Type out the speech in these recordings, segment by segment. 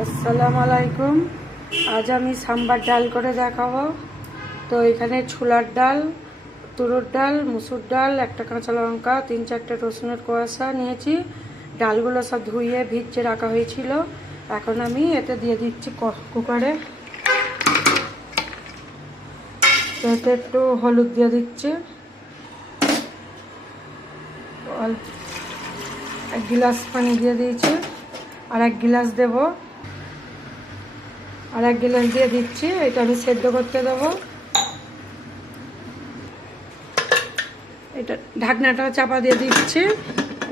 আসসালামু আলাইকুম। আজ আমি সাম্বার ডাল করে দেখাবো। তো এখানে ছোলার ডাল, তুরোর ডাল, মুসুর ডাল, একটা কাঁচা লঙ্কা, 3-4টে রসুনের কোয়া নিয়েছি। ডালগুলো সব ধুয়ে ভিজে রাখা হয়েছিল। এখন আমি এতে দিয়ে দিচ্ছি কুকারে। এতে একটু হলুদ দিয়ে দিচ্ছি, 1 গ্লাস পানি দিয়ে দিয়েছি, আর 1 গ্লাস দেবো, আর 1 গ্লাস দিয়ে দিচ্ছি। এটা আমি সেদ্ধ করতে দেবো। এটা ঢাকনাটা চাপা দিয়ে দিচ্ছি।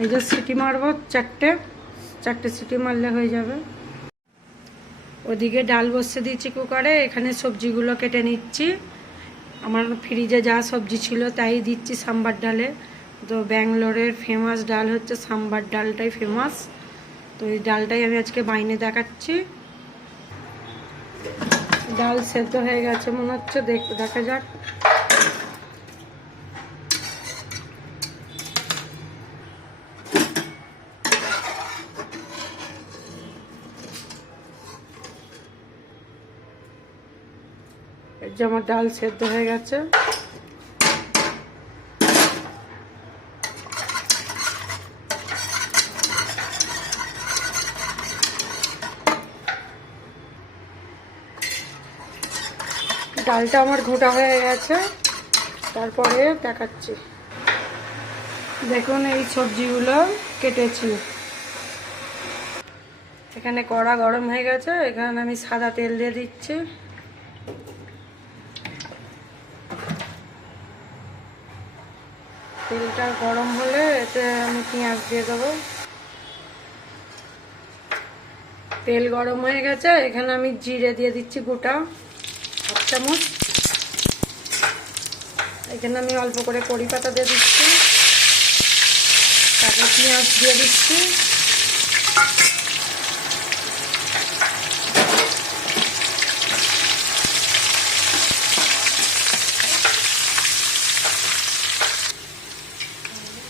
এই যে সিটি মারবো, 4টে সিটি মারলে হয়ে যাবে। ওদিকে ডাল বসিয়ে দিচ্ছি কুকারে। এখানে সবজিগুলো কেটে নিচ্ছি। আমার ফ্রিজে যা সবজি ছিল তাই দিচ্ছি সাম্বার ডালে। তো ব্যাঙ্গালোরের ফেমাস ডাল হচ্ছে সাম্বার ডালটাই ফেমাস। তো এই ডালটাই আমি আজকে বাইনে দেখাচ্ছি। ডাল সেদ্ধ হয়ে গেছে মনে হচ্ছে, দেখা যাক। এই যে আমার ডাল সেদ্ধ হয়ে গেছে। ডালটা আমার ঘোটা হয়ে গেছে, তারপরে দেখাচ্ছি। দেখুন এই সবজিগুলো কেটেছি। এখানে কড়া গরম হয়ে গেছে। এখানে আমি সাদা তেল দিয়ে দিচ্ছি। তেলটা গরম হলে এতে আমি পেঁয়াজ দিয়ে দেবো। তেল গরম হয়ে গেছে। এখানে আমি জিরে দিয়ে দিচ্ছি গোটা 1 চামচ। এখানে আমি অল্প করে কড়ি পাতা দিয়ে দিচ্ছি, তারপর পেঁয়াজ দিয়ে দিচ্ছি।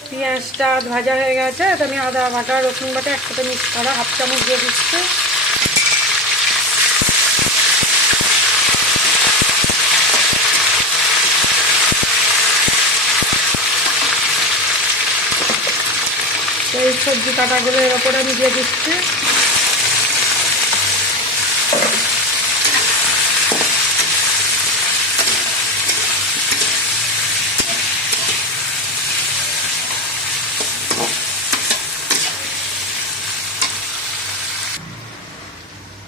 পেঁয়াজটা ভাজা হয়ে গেছে। তো আমি আদা বাটা, রসুন বাটা একসাথে মিক্স করা 1/2 চামচ দিয়ে দিচ্ছি। তো এই সবজি কাটাগুলো এর ওপরে আমি দিয়ে দিচ্ছি।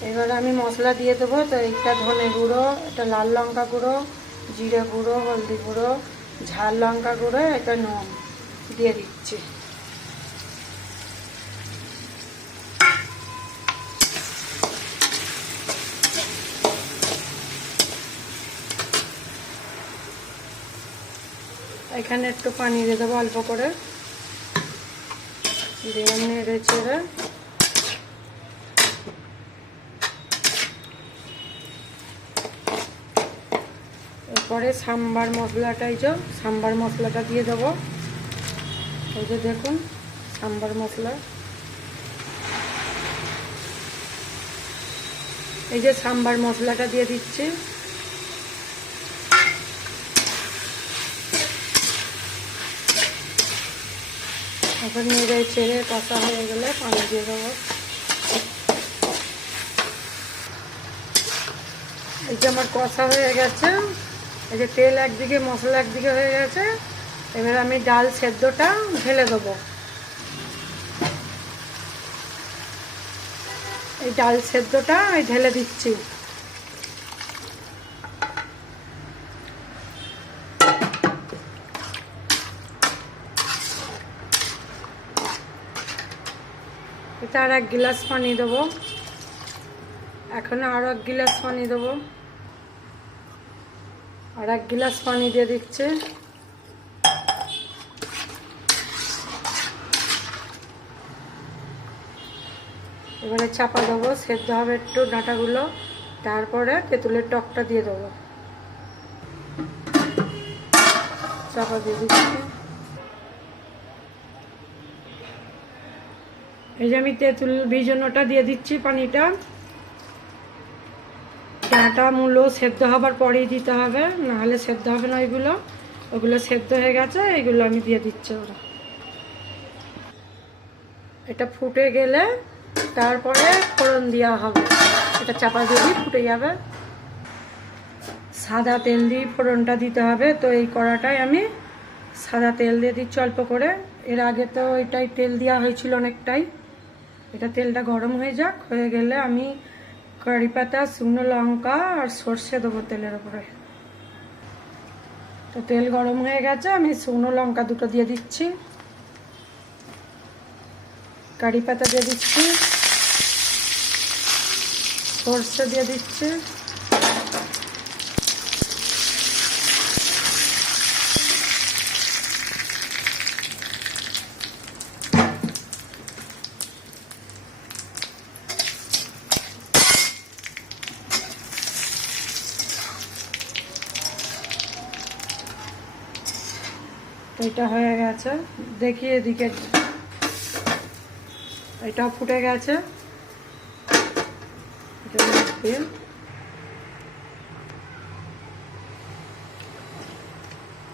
এবার আমি মশলা দিয়ে দেবো। তো এইটা ধনে গুঁড়ো, এটা লাল লঙ্কা গুঁড়ো, জিরে গুঁড়ো, হলদি গুঁড়ো, ঝাল লঙ্কা গুঁড়ো, এটা নুন দিয়ে দিচ্ছি। এখানে একটু পানি দিয়ে দেবো অল্প করে, দিয়ে নেড়ে চেড়ে এরপরে সাম্বার মশলাটা দিয়ে দেবো। এই যে দেখুন সাম্বার মশলা, এই যে সাম্বার মশলাটা দিয়ে দিচ্ছি। এখন নেড়ে চেড়ে কষা হয়ে গেলে পানি দিয়ে দেবো। এই যে আমার কষা হয়ে গেছে। এই যে তেল একদিকে, মশলা একদিকে হয়ে গেছে। এবার আমি ডাল সেদ্ধটা ঢেলে দেবো। এই ডাল সেদ্ধটা ঢেলে দিচ্ছি। এটা আর 1 গ্লাস পানি দেবো। এখন আরও 1 গ্লাস পানি দেবো, আর 1 গ্লাস পানি দিয়ে দিচ্ছে। এবারে চাপা দেবো, সেদ্ধ হবে একটু ডাঁটাগুলো। তারপরে তেঁতুলের টকটা দিয়ে দেবো। চাপা দিয়ে দিচ্ছি। এই যে আমি তেঁতুল ভিজানোটা দিয়ে দিচ্ছি পানিটা। ডাঁটা মূলো সেদ্ধ হবার পরেই দিতে হবে, নাহলে সেদ্ধ হবে না। ওগুলো সেদ্ধ হয়ে গেছে, এগুলো আমি দিয়ে দিচ্ছি। ওরা এটা ফুটে গেলে তারপরে ফোড়ন দেওয়া হবে। এটা চাপা দিয়ে ফুটে যাবে। সাদা তেল দিয়ে ফোড়নটা দিতে হবে। তো এই কড়াটায় আমি সাদা তেল দিয়ে দিচ্ছি অল্প করে। এর আগে তো এটাই তেল দেওয়া হয়েছিল অনেকটাই। এটা তেলটা গরম হয়ে যাক, হয়ে গেলে আমি কারি পাতা, শুকনো লঙ্কা আর সর্ষে দেবো তেলের উপরে। তো তেল গরম হয়ে গেছে, আমি শুকনো লঙ্কা দুটো দিয়ে দিচ্ছি, কারি পাতা দিয়ে দিচ্ছি, সর্ষে দিয়ে দিচ্ছি, এটা হয়ে গেছে। দেখি এদিকে এটাও ফুটে গেছে।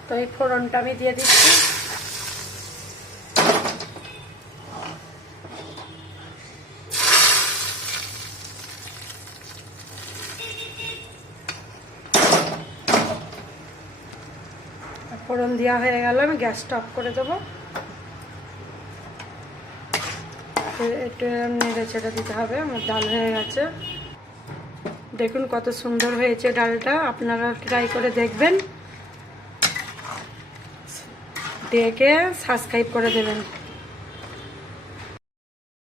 তো এই ফোড়নটা আমি দিয়ে দিচ্ছি। ফোড়ন দেওয়া হয়ে গেল, আমি গ্যাসটা অফ করে দেবো। একটু নেড়ে ছেড়ে দিতে হবে। আমার ডাল হয়ে গেছে। দেখুন কত সুন্দর হয়েছে ডালটা। আপনারা ট্রাই করে দেখবেন, দেখে সাবস্ক্রাইব করে দেবেন।